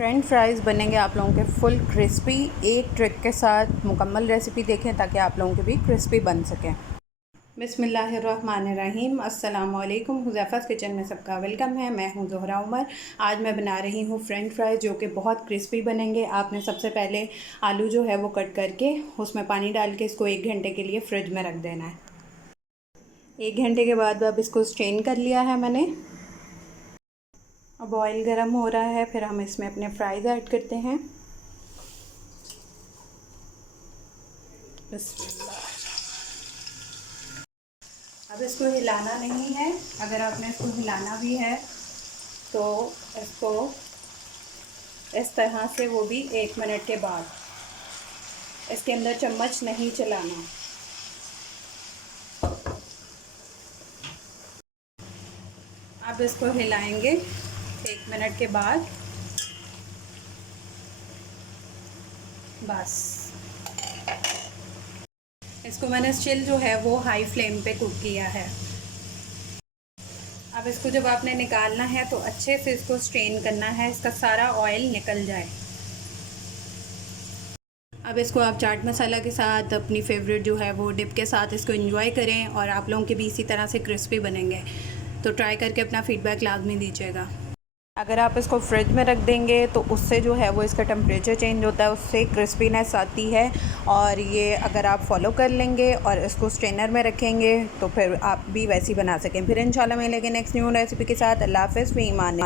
French fries बनेंगे आप लोगों के फुल क्रिस्पी। एक ट्रिक के साथ मुकम्मल रेसिपी देखें ताकि आप लोगों के भी क्रिस्पी बन सकें। बिस्मिल्लाहिर्रहमानिर्रहीम। अस्सलाम वालेकुम। हुज़ैफ़ा's किचन में सबका वेलकम है। मैं हूं ज़ोहरा उमर। आज मैं बना रही हूं फ्रेंच फ्राइज़ जो कि बहुत क्रिस्पी बनेंगे। आपने सबसे पहले आलू जो है वो कट करके उसमें पानी डाल के इसको 1 घंटे के लिए फ़्रिज में रख देना है। 1 घंटे के बाद अब इसको स्ट्रेन कर लिया है मैंने। अब ऑयल गर्म हो रहा है, फिर हम इसमें अपने फ्राइज़ ऐड करते हैं। अब इसको हिलाना नहीं है। अगर आपने इसको हिलाना भी है तो इसको इस तरह से, वो भी 1 मिनट के बाद। इसके अंदर चम्मच नहीं चलाना। अब इसको हिलाएंगे 1 मिनट के बाद। बस इसको मैंने स्टिल जो है वो हाई फ्लेम पे कुक किया है। अब इसको जब आपने निकालना है तो अच्छे से इसको स्ट्रेन करना है, इसका सारा ऑयल निकल जाए। अब इसको आप चाट मसाला के साथ, अपनी फेवरेट जो है वो डिप के साथ इसको एंजॉय करें और आप लोगों के भी इसी तरह से क्रिस्पी बनेंगे। तो ट्राई करके अपना फ़ीडबैक लाजमी दीजिएगा। अगर आप इसको फ्रिज में रख देंगे तो उससे जो है वो इसका टेम्परेचर चेंज होता है, उससे क्रिस्पीनेस आती है। और ये अगर आप फॉलो कर लेंगे और इसको स्ट्रेनर में रखेंगे तो फिर आप भी वैसी बना सकें। फिर इंशाल्लाह मिलेंगे नेक्स्ट न्यू रेसिपी के साथ। अल्लाह हाफ़िज़। फ़ी अमान।